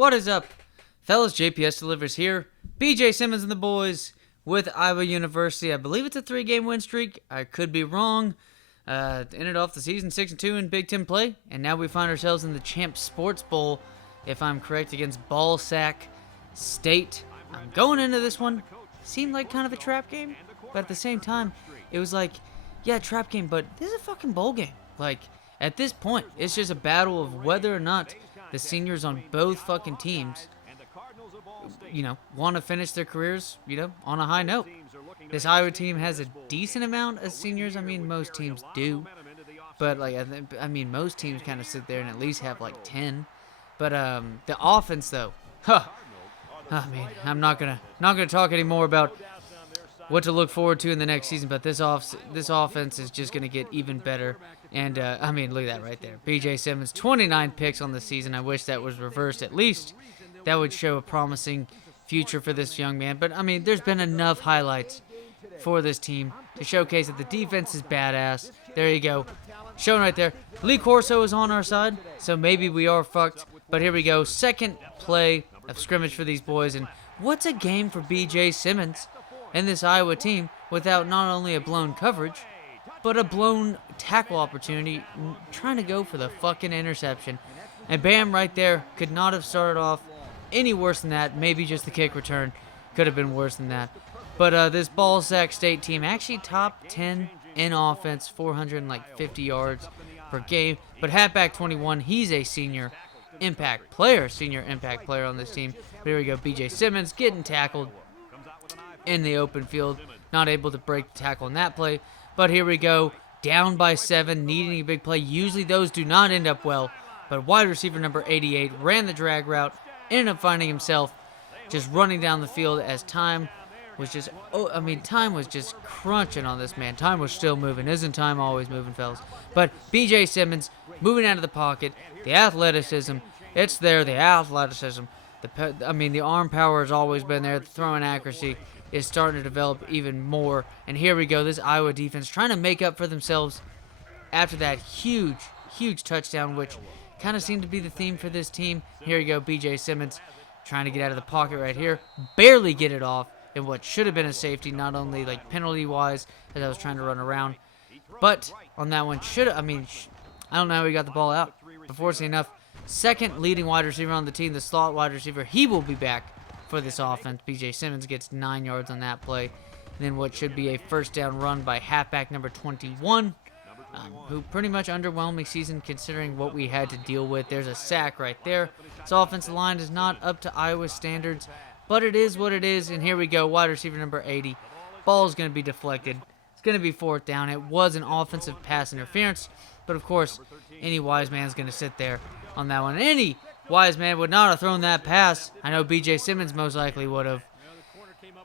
What is up, fellas? JPS delivers here. BJ Simmons and the boys with Iowa University. I believe it's a 3-game win streak. I could be wrong. Ended off the season 6-2 in Big Ten play, and now we find ourselves in the Champs Sports Bowl, if I'm correct, against Ball Sack State. I'm going into this one. Seemed like kind of a trap game, but at the same time, it was like, yeah, trap game, but this is a fucking bowl game. Like, at this point, it's just a battle of whether or not the seniors on both fucking teams, want to finish their careers, on a high note. This Iowa team has a decent amount of seniors. I mean, most teams do. But, most teams kind of sit there and at least have, 10. But, the offense, though, I'm not gonna talk anymore about what to look forward to in the next season, but this offense is just going to get even better. And, look at that right there. BJ Simmons, 29 picks on the season. I wish that was reversed at least. That would show a promising future for this young man. But, there's been enough highlights for this team to showcase that the defense is badass. There you go. Shown right there. Lee Corso is on our side, so maybe we are fucked. But here we go. Second play of scrimmage for these boys. And what's a game for BJ Simmons and this Iowa team without not only a blown coverage, but a blown tackle opportunity, trying to go for the fucking interception. And bam, right there, could not have started off any worse than that. Maybe just the kick return could have been worse than that. But this Ball Sack State team, actually top 10 in offense, 450 yards per game. But halfback 21, he's a senior impact player on this team. But here we go, BJ Simmons getting tackled in the open field, not able to break the tackle in that play. But here we go, down by 7, needing a big play. Usually those do not end up well, but wide receiver number 88 ran the drag route, ended up finding himself just running down the field as time was just crunching on this man. Time was still moving. Isn't time always moving, fellas? But BJ Simmons moving out of the pocket, the athleticism, it's there, the athleticism. The arm power has always been there. The throwing accuracy is starting to develop even more. And here we go, this Iowa defense trying to make up for themselves after that huge touchdown, which kind of seemed to be the theme for this team. Here we go, BJ Simmons trying to get out of the pocket right here. Barely get it off in what should have been a safety, not only penalty-wise, as I was trying to run around, but on that one, I don't know how he got the ball out. But fortunately enough, second leading wide receiver on the team, the slot wide receiver, he will be back for this offense. BJ Simmons gets 9 yards on that play. And then what should be a first down run by halfback number 21, who pretty much underwhelming season considering what we had to deal with. There's a sack right there. This offensive line is not up to Iowa standards, but it is what it is. And here we go, wide receiver number 80. Ball is going to be deflected. It's going to be fourth down. It was an offensive pass interference, but of course, any wise man's going to sit there on that one. Any wise man would not have thrown that pass. I know BJ Simmons most likely would have.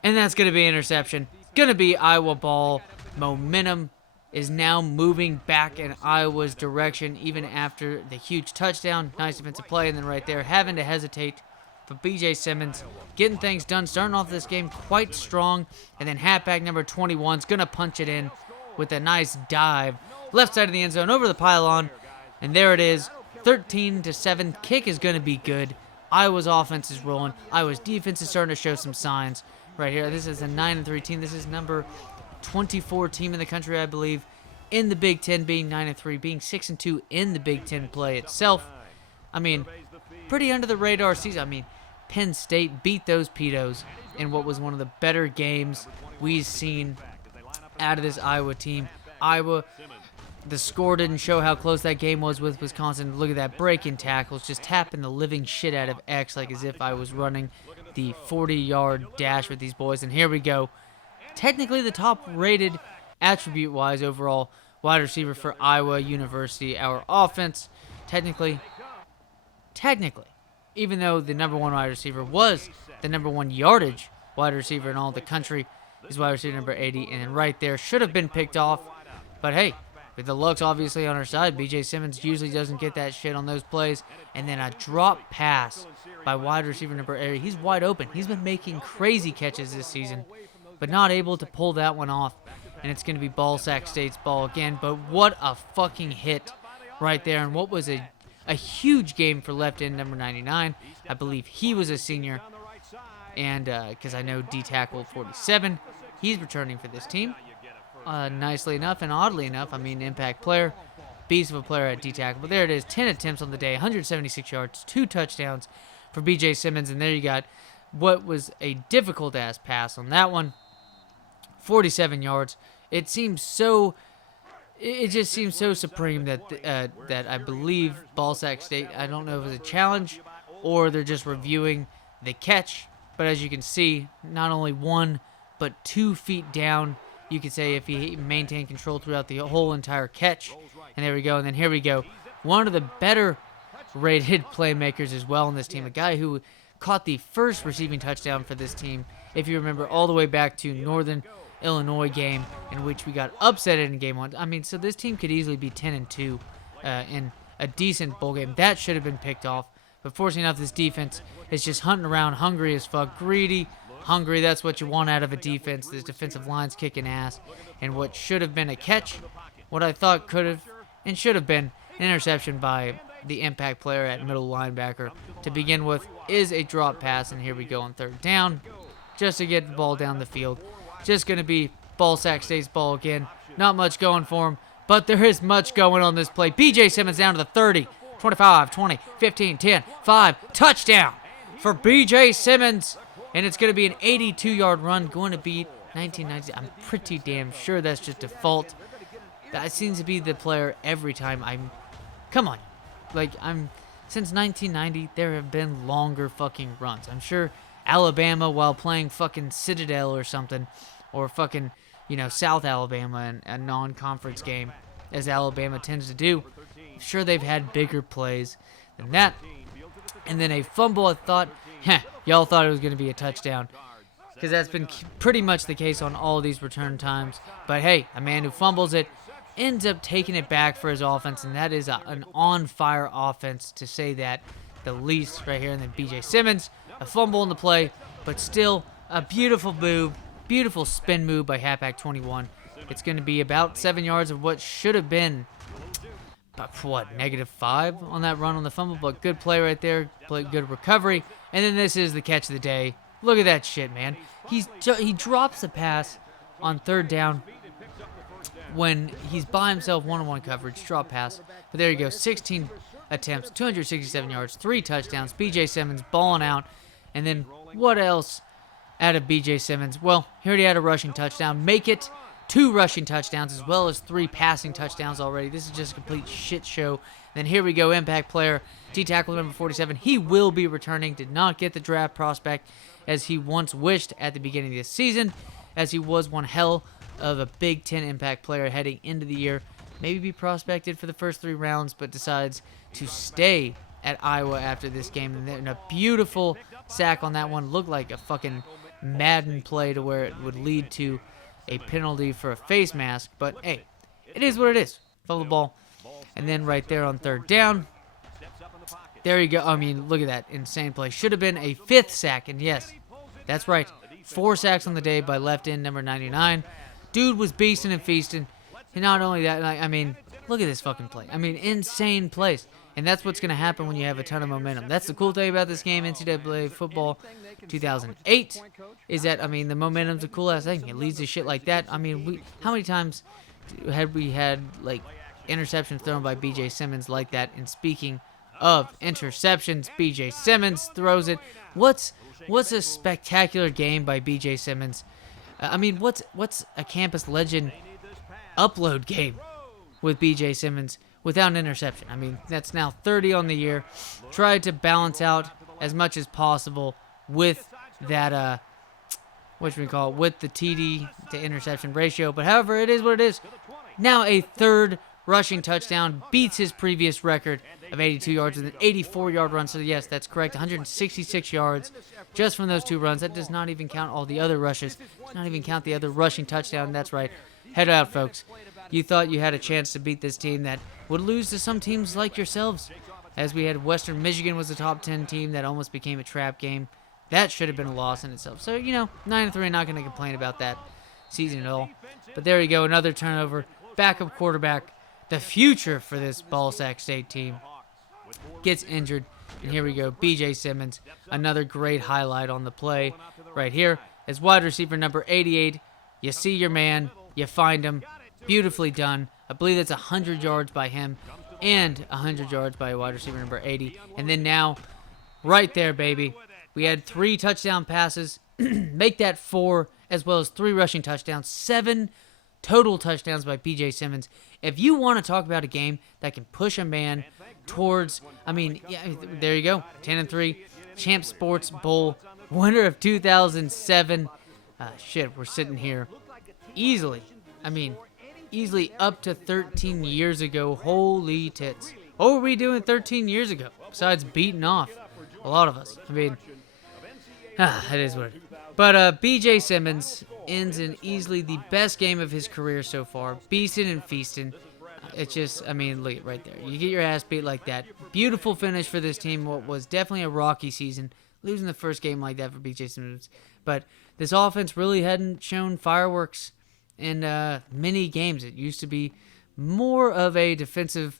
And that's going to be interception. Going to be Iowa ball. Momentum is now moving back in Iowa's direction, even after the huge touchdown. Nice defensive play, and then right there, having to hesitate. But BJ Simmons getting things done, starting off this game quite strong. And then halfback number 21 is going to punch it in with a nice dive. Left side of the end zone, over the pylon. And there it is. 13-7. Kick is going to be good. Iowa's offense is rolling. Iowa's defense is starting to show some signs right here. This is a 9-3 team. This is number 24 team in the country, I believe, in the Big Ten, being 9-3, being 6-2 in the Big Ten play itself. Pretty under the radar season. Penn State beat those pedos in what was one of the better games we've seen out of this Iowa team. The score didn't show how close that game was with Wisconsin. Look at that, breaking tackles, just tapping the living shit out of X like as if I was running the 40-yard dash with these boys. And here we go. Technically the top-rated attribute-wise overall wide receiver for Iowa University. Our offense, technically, even though the number one wide receiver was the number one yardage wide receiver in all the country, is wide receiver number 80. And then right there, should have been picked off. But hey, with the luck's obviously on our side, BJ Simmons usually doesn't get that shit on those plays. And then a drop pass by wide receiver number 80. He's wide open. He's been making crazy catches this season, but not able to pull that one off. And it's going to be Ball Sack State's ball again. But what a fucking hit right there. And what was a a huge game for left end number 99. I believe he was a senior, and because I know D tackle 47, he's returning for this team. Nicely enough and oddly enough, I mean, impact player, beast of a player at D tackle. But there it is, 10 attempts on the day, 176 yards, 2 touchdowns for B.J. Simmons, and there you got what was a difficult-ass pass on that one, 47 yards. It just seems so supreme that I believe Ballsack State, I don't know if it was a challenge or they're just reviewing the catch, but as you can see, not only 1 but 2 feet down, you could say, if he maintained control throughout the whole entire catch. And there we go, and then here we go. One of the better rated playmakers as well in this team, a guy who caught the first receiving touchdown for this team, if you remember, all the way back to Northern Illinois game in which we got upset in game 1. I mean, so this team could easily be 10-2 in a decent bowl game. That should have been picked off. But fortunately enough, this defense is just hunting around, hungry as fuck, greedy, hungry. That's what you want out of a defense. This defensive line's kicking ass. And what should have been a catch, what I thought could have and should have been an interception by the impact player at middle linebacker to begin with, is a drop pass. And here we go on third down, just to get the ball down the field. Just going to be Ballsack State's ball again. Not much going for him, but there is much going on this play. B.J. Simmons down to the 30, 25, 20, 15, 10, 5. Touchdown for B.J. Simmons. And it's going to be an 82-yard run, going to beat 1990. I'm pretty damn sure that's just default. That seems to be the player every time. Come on. Since 1990, there have been longer fucking runs. I'm sure Alabama, while playing fucking Citadel or something, or fucking, South Alabama in a non-conference game, as Alabama tends to do, I'm sure they've had bigger plays than that. And then a fumble, I thought, y'all thought it was going to be a touchdown, because that's been pretty much the case on all these return times. But hey, a man who fumbles it ends up taking it back for his offense, and that is an on-fire offense, to say that the least right here. And then B.J. Simmons, a fumble in the play, but still a beautiful move, beautiful spin move by halfback 21. It's going to be about 7 yards of what should have been, -5 on that run on the fumble, but good play right there, good recovery. And then this is the catch of the day. Look at that shit, man. He drops a pass on third down when he's by himself, one-on-one coverage, drop pass. But there you go, 16 attempts, 267 yards, 3 touchdowns. B.J. Simmons balling out. And then what else out of B.J. Simmons? Well, he already had a rushing touchdown. Make it 2 rushing touchdowns as well as 3 passing touchdowns already. This is just a complete shit show. Then here we go, impact player, D tackle number 47. He will be returning. Did not get the draft prospect as he once wished at the beginning of this season, as he was one hell of a Big Ten impact player heading into the year. Maybe be prospected for the first 3 rounds, but decides to stay at Iowa after this game. And then a beautiful sack on that one. Looked like a fucking Madden play to where it would lead to a penalty for a face mask. But hey, it is what it is. Fumble the ball. And then right there on third down, there you go. I mean, look at that insane play. Should have been a 5th sack. And yes, that's right, 4 sacks on the day by left end number 99. Dude was beasting and feasting. And not only that, I mean, look at this fucking play. I mean, insane plays. And that's what's going to happen when you have a ton of momentum. That's the cool thing about this game, NCAA football 2008, is that, I mean, the momentum's a cool-ass thing. It leads to shit like that. I mean, how many times had we had, interceptions thrown by B.J. Simmons like that? And speaking of interceptions, B.J. Simmons throws it. What's a spectacular game by B.J. Simmons? I mean, what's a campus legend upload game with B.J. Simmons without an interception? I mean, that's now 30 on the year. Tried to balance out as much as possible with that, with the TD to interception ratio. But however, it is what it is. Now a 3rd rushing touchdown, beats his previous record of 82 yards with an 84-yard run. So yes, that's correct, 166 yards just from those 2 runs. That does not even count all the other rushes. Does not even count the other rushing touchdown. That's right. Head out, folks. You thought you had a chance to beat this team that would lose to some teams like yourselves, as we had Western Michigan was a top 10 team that almost became a trap game. That should have been a loss in itself. So, 9-3, not going to complain about that season at all. But there you go, another turnover. Backup quarterback, the future for this Ballsack State team. gets injured, and here we go. B.J. Simmons, another great highlight on the play right here. As wide receiver number 88, you see your man, you find him. Beautifully done. I believe that's 100 yards by him and 100 yards by wide receiver number 80. And then now, right there, baby, we had 3 touchdown passes. Make that 4, as well as 3 rushing touchdowns. 7 total touchdowns by B.J. Simmons. If you want to talk about a game that can push a man towards, there you go, 10-3, Champ Sports Bowl, winner of 2007. We're sitting here easily up to 13 years ago. Holy tits. What were we doing 13 years ago besides beating off a lot of us? It is what it is. But B.J. Simmons ends in easily the best game of his career so far. Beastin' and feastin'. It's just, look right there. You get your ass beat like that. Beautiful finish for this team. What was definitely a rocky season. Losing the first game like that for B.J. Simmons. But this offense really hadn't shown fireworks in many games. It used to be more of a defensive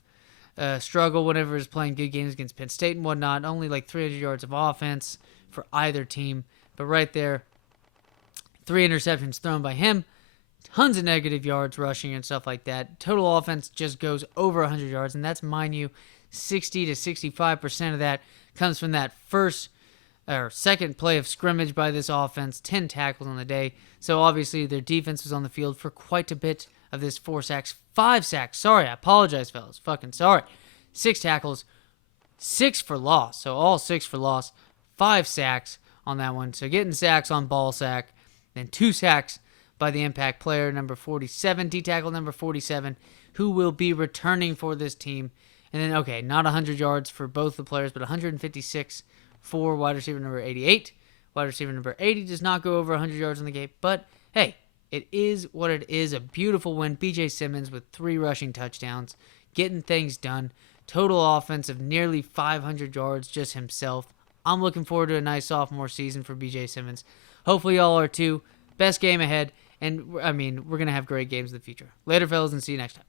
struggle whenever it was playing good games against Penn State and whatnot. Only like 300 yards of offense for either team. But right there, 3 interceptions thrown by him. Tons of negative yards rushing and stuff like that. Total offense just goes over 100 yards. And that's, mind you, 60 to 65% of that comes from that second play of scrimmage by this offense. 10 tackles on the day. So obviously their defense was on the field for quite a bit of this 5 sacks. Sorry, I apologize, fellas. Fucking sorry. 6 tackles, 6 for loss. So all 6 for loss. 5 sacks on that one. So getting sacks on ball sack. Then 2 sacks by the impact player, number 47, D-tackle number 47, who will be returning for this team. And then, okay, not 100 yards for both the players, but 156 for wide receiver number 88. Wide receiver number 80 does not go over 100 yards on the game, but hey, it is what it is. A beautiful win. B.J. Simmons with 3 rushing touchdowns, getting things done. Total offense of nearly 500 yards just himself. I'm looking forward to a nice sophomore season for B.J. Simmons. Hopefully y'all are too. Best game ahead. And, we're going to have great games in the future. Later, fellas, and see you next time.